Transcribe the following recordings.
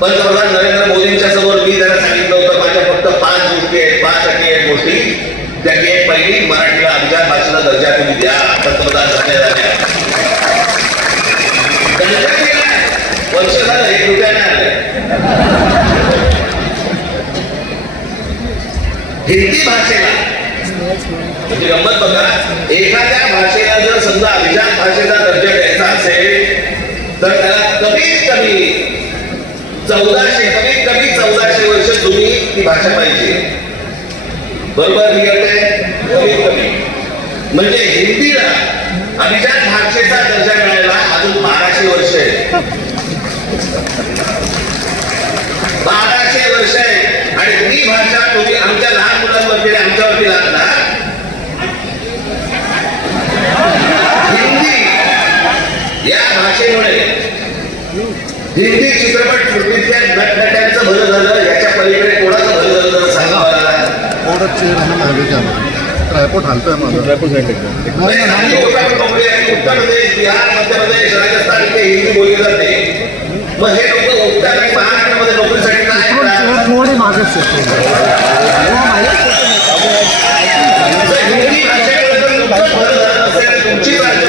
पंतप्रधान नरेंद्र मोदींच्या समोर मी त्यांना सांगितलं होतं माझ्या फक्त 5 गोष्टी आहेत, 5 अटी आहेत गोष्टी. त्याची एक पहिली, मराठीला अभिजात भाषेचा दर्जा तुम्ही द्या. पंतप्रधान झाल्या वर्ष झालं 1 रुपया नाही आले. हिंदी भाषेला म्हणजे गंमत बघा, एखाद्या भाषेला जर समजा अभिजात भाषेचा दर्जा द्यायचा असेल तर त्याला कमीत कमी 1400 वर्ष तुम्ही ती भाषा पाहिजे. बरोबर कमीत कमी. म्हणजे हिंदीला अभिजात भाषेचा दर्जा मिळायला अजून 1200 वर्ष आहे. 1200 वर्ष आहे. आणि ती भाषा तुम्ही आमच्या लहान मुलांवरती आमच्यावरती लागणार. हिंदी या भाषेमुळे हिंदी चित्रपट सृष्टीतल्या नटनट्यांचं भलं झालं, याच्या पलीकडे कोणाचं भलं झालं तर सांगा मला. उत्तर प्रदेश, बिहार, मध्य प्रदेश, राजस्थान इथे हिंदी बोलली जाते. मग हे लोक उत्तर आणि महाराष्ट्रामध्ये नोकरीसाठी काय हिंदी भाषेकडे जर तुमचं भलं झालं असेल, तुमची राज्य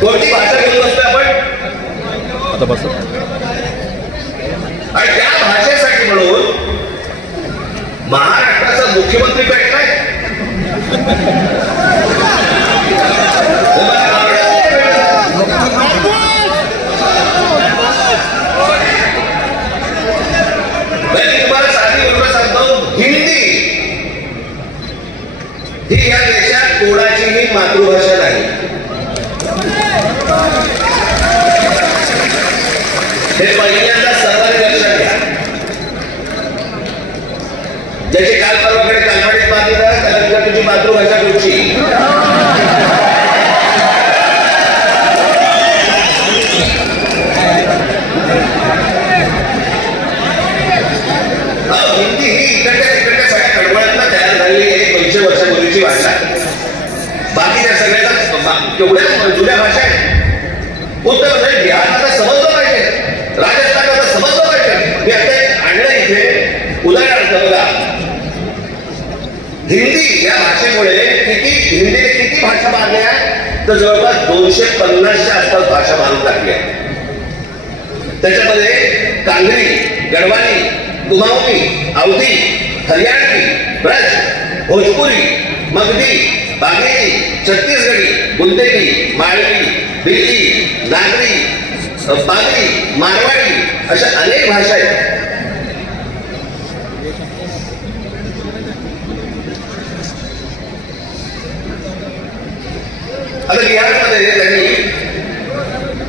कोणती भाषा बोलत असतो आपण आता बस. आणि त्या भाषेसाठी म्हणून महाराष्ट्राचा मुख्यमंत्री भेटलाय. तुम्हाला साधी गोष्ट सांगतो, हिंदी ही या देशात कोणाचीही मातृभाषा नाही. हे पहिल्यांदा सर्वांनी लक्षात घ्या. ज्याची काल परवाकडे कालवाडीत बातमी त्याला तुझी मातृभाषा कुठची. हिंदी ही इकडच्या सगळ्या कडवळातला तयार झालेली एक 200 वर्षापूर्वीची भाषा. बाकीच्या सगळ्याचा केवढ्या जुन्या भाषा आहेत. उत्तर प्रदेश बिहार आता समजलं पाहिजे, राजस्थान आता समजलं पाहिजे. मी आता आणलं इथे उदाहरणार्थ बघा, हिंदी या भाषेमुळे हिंदीने किती भाषा मारल्या तर जवळपास 250च्या आसपास भाषा मारून टाकल्या. त्याच्यामध्ये कांगरी, गढ़वाली, कुमाऊनी, अवधी, हरियाणवी, ब्रज, भोजपुरी, मगधी, बाघेली, छत्तीसगढी, बुंदेली, माळवी, दिल्ली, नागरी, बागरी, मारवाडी अशा अनेक भाषा आहेत. आता बिहारमध्ये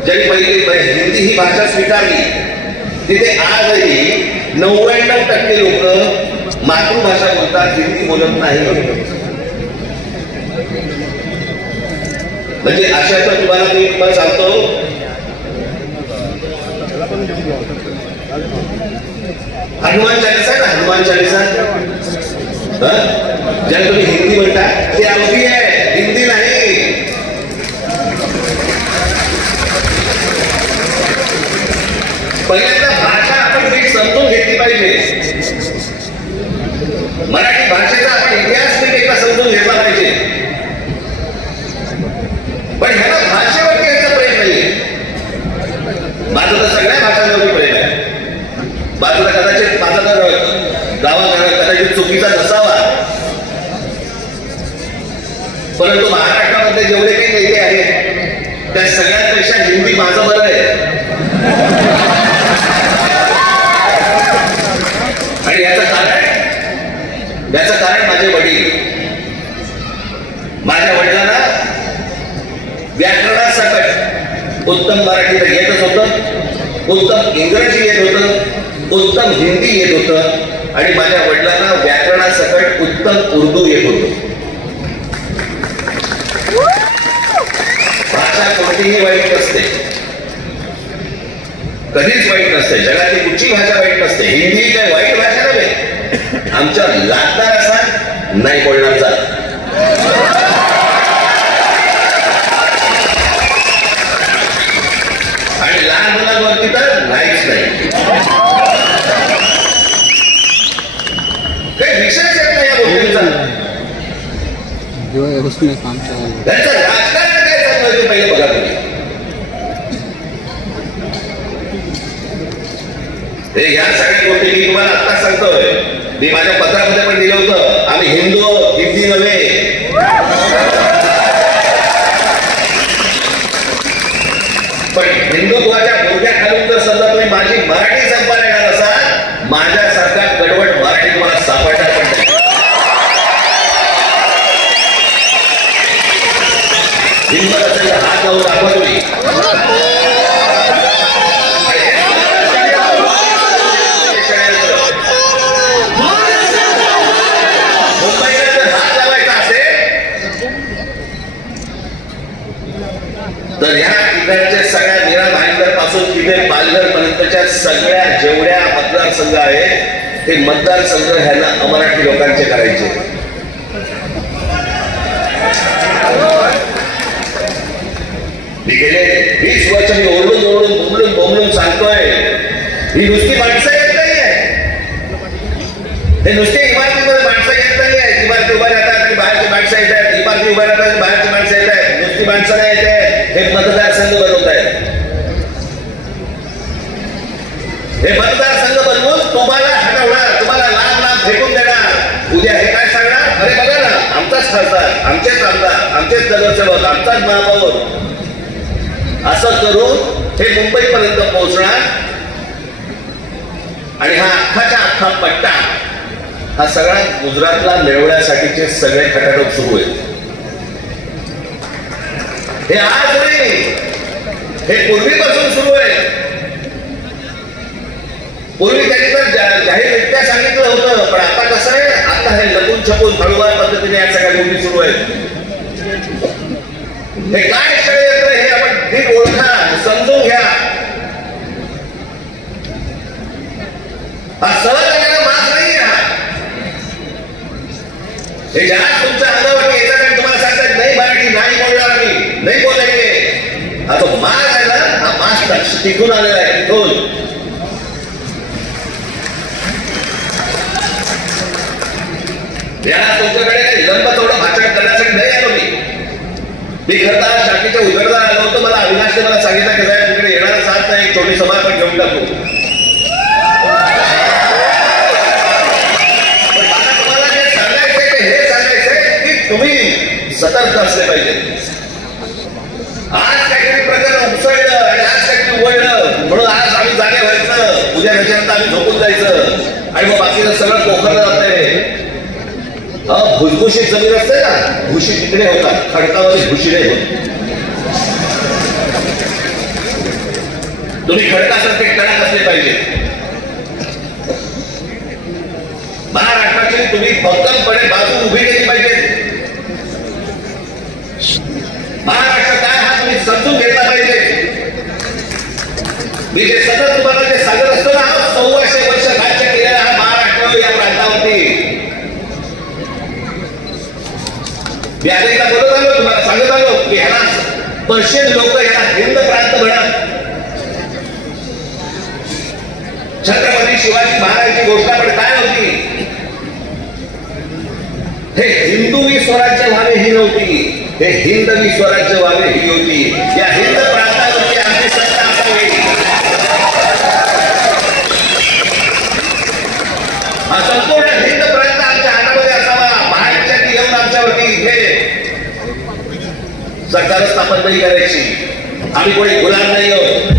ज्यांनी पहिली हिंदी ही भाषा स्वीकारली तिथे आजही 99% लोक मातृभाषा बोलतात, हिंदी बोलत नाही. म्हणजे अशा तर तुम्हाला सांगतो, हनुमान चालीसा ना, हनुमान चालीसा ज्याला तुम्ही हिंदी म्हणता ते अवधी आहे, हिंदी नाही. पहिल्यांदा भाषा आपण नीट समजून घेतली पाहिजे. मराठी भाषेचा आपण इतिहास नीट एकदा समजून घेतला पाहिजे. पण ह्याला भाषेवरती याचा प्रेम नाहीये. माझं तर सगळ्या भाषांवरती प्रेम आहे. माझं तर कदाचित माझा तर गावाकडे कदाचित चुकीचा नसावा, परंतु महाराष्ट्रामध्ये जेवढे काही नेते आहेत त्या सगळ्यांपेक्षा हिंदी माझं बरं आहे. आणि याचं कारण माझे वडील. माझ्या वडिलांना व्याकरणासकट उत्तम मराठी तर येतच होतं, उत्तम इंग्रजी येत होतं, उत्तम हिंदी येत होतं आणि माझ्या वडिलांना व्याकरणासकट उत्तम उर्दू येत होतं. भाषा कोणतीही वाईट नसते, कधीच वाईट नसते. जगातली कुठची भाषा वाईट नसते. हिंदी काय वाईट भाषा नव्हे, आमच्या लागणार असा नाही बोलण्याचा. आणि लहान मुलांवरती तर नाहीच नाही. काही विषयच येत नाही या गोष्टींचा. त्यांचं राजकारण काय चाललं ते पहिले बघा तुम्ही. या सगळ्या गोष्टी मी तुम्हाला आता सांगतोय. मी माझ्या पत्रामध्ये पण दिलं होतं, आम्ही हिंदू, हिंदी नव्हे. पण हिंदुत्वाच्या बोलक्याखालून जर समजा तुम्ही माझी मराठी संपायला येणार असाल, माझ्यासारखा गडबड मराठी तुम्हाला सापडणार पण नाही. हिंदू असेल हात लावून दाखवा तुम्ही. तर ह्या इकडच्या सगळ्या मीरा भाईंदर पासून तिथे पालघर पर्यंतच्या सगळ्या जेवढ्या मतदारसंघ आहेत ते मतदारसंघ ह्यांना अमराठी लोकांचे करायचे. ही नुसती माणसं येत नाहीये, हे नुसती इमारतीमध्ये माणसं येत नाहीये. इमारती उभ्या राहतात आणि बाहेरची माणसं येत आहेत, इमारती उभ्या राहतात आणि बाहेरची माणसं येत आहेत. नुसती माणसं नाही येत आहे, हे मतदारसंघ बनवत आहेत. हे मतदारसंघ बनवून तुम्हाला हटवणार, तुम्हाला लांब लांब फेकून देणार. उद्या हे काय सांगणार, अरे बघा ना, आमचाच खासदार, आमचेच आमदार, आमचेच नगरसेवक, आमचाच महापौर, असं करून हे मुंबईपर्यंत पोहोचणार. आणि हा अख्खाच्या अख्खा पट्टा हा सगळा गुजरातला मिळवण्यासाठीचे सगळे खटाटोप सुरू आहेत. हे आज नाही, हे पूर्वीपासून सुरू आहे. पूर्वी त्यांनी तर जाहीररित्या सांगितलं होतं, पण आता कसं आहे, आता हे लपून छपून हळूवार पद्धतीने या सगळ्या गोष्टी सुरू आहेत. हे काय षडयंत्र हे आपण नीट ओळखा, समजून घ्या. हा सहज येणारा मार्ग नाही. हे ज्या तुमच्या अंगावरती येतात आणि तुम्हाला सांगतात नाही मराठी नाही बोलणार, आम्ही नाही बोलायचे, हा जो मार्ग आहे ना, हा मास्क तिथून आलेला आहे. तिथून तुमच्याकडे काही लंब थोडं भाषण करण्यासाठी नाही आलो मी खरं शाखेच्या उघडला आलो होतो. मला अविनाशने मला सांगितलं की साहेब तिकडे येणारा साथ नाही, एक छोटी सभा आपण घेऊन टाकू. पण मला तुम्हाला जे सांगायचंय ते हे सांगायचंय की तुम्ही सतर्क असले पाहिजे. आज काहीतरी प्रकरण उसळलं आणि आज काहीतरी उघडलं म्हणून आज आम्ही जागे व्हायचं, उद्या त्याच्यानंतर आम्ही झोपून जायचं आणि मग बाकीचं सगळं पोखरलं जातंय. भुसभुशीत जमीन असते ना, भुशी तिकडे होतात, खडकामध्ये भुशी नाही होत. तुम्ही खडकासारखे कडक असले पाहिजे. महाराष्ट्राची तुम्ही भक्कमपणे बाजू उभी केली पाहिजे. महाराष्ट्र काय हा तुम्ही समजून घेतला पाहिजे. मी जे सतत तुम्हाला जे सांगत असतो ना, 1400 वर्ष राज्य केलेला हा महाराष्ट्र या प्रांतावरती. मी अनेकदा बोलत आलो, तुम्हाला सांगत आलो की ह्याला पर्शियन लोक ह्याला हिंद प्रांत म्हणत. छत्रपती शिवाजी महाराजांची घोषणा पण काय होती, हे हिंदवी स्वराज्य व्हावे ही नव्हती, हे हिंदवी स्वराज्य व्हावे ही होती. या हिंद प्रांतावरती आमची सत्ता असावी. हा संपूर्ण हिंद प्रांत आमच्या हातामध्ये असावा. बाहेरच्या येऊन आमच्यावरती इथे सरकार स्थापन नाही करायची. आम्ही कोणी गुलाम नाही आहोत.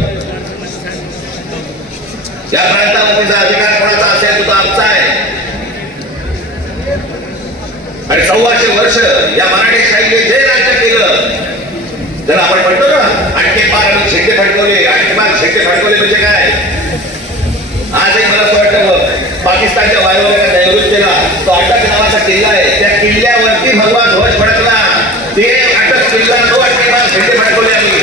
या प्रांतावरतीचा अधिकार कोणाचा असेल तो आमचा आहे. आणि 1400 वर्ष या मराठी शाहीने जे राज्य केलं, तर आपण म्हणतो ना आणखी पार शेटे फडकवले, आणखी पार शेटे फडकवले म्हणजे काय. आजही मला असं वाटतं पाकिस्तानच्या वायुव्याला नैऋत्येला तो अटक नावाचा किल्ला आहे, त्या किल्ल्यावरती भगवा ध्वज फडकला. ते अटक किल्ला तो आणखी पार शेटे फडकवले आम्ही.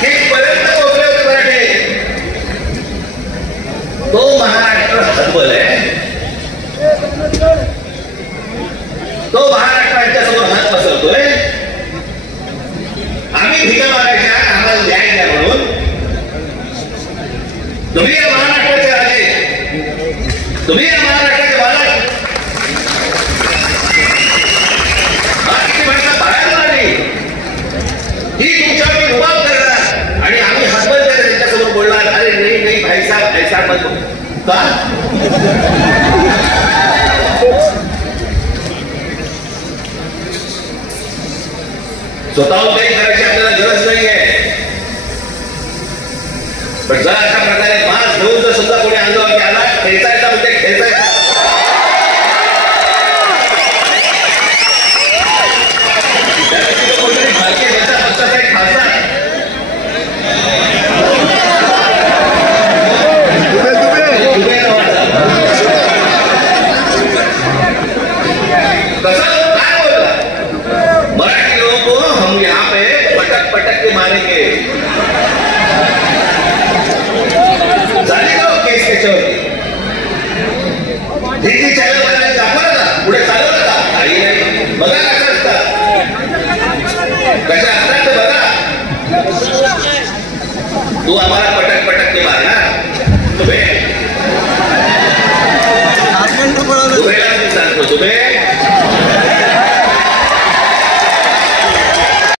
कितपर्यंत पोहोचले होते मराठी. तो महाराष्ट्र हतबल आहे. तो महाराष्ट्राच्या समोर हात पसरतोय. आम्ही भिका मागायच्या, आम्हाला न्याय द्या म्हणून. तुम्ही या महाराष्ट्राचे राजे, तुम्ही या महाराष्ट्राचे बालक. बाकीची भाषा बाहेर आली ही तुमच्यावर रुबाब करणार आणि आम्ही हतबल त्यांच्यासमोर बोलणार, अरे नाही नाही भाईसाहेब ऐसा मत का. स्वतःहून काही करायची आपल्याला गरज नाहीये. पण जर अशा प्रकारे मास्क घेऊन जर सुद्धा कोणी अंगावरती आला, खेचायचा म्हणजे खेचायचा. भारतीय जनता पक्षाचा एक खासदार मराठी लोगों को हम यहाँ पे पटक पटक के मारेंगे. जानेगा केस त्याच्यावरती. हिंदी चॅनल वाल्याने दाखवलं का, पुढे चालवलं का, काही नाही. बघा कसं असतात, कशा असतात ते बघा. तू आम्हाला पटक पटक फटके मारणार तुम्ही? तुम्ही सांगतो तुम्ही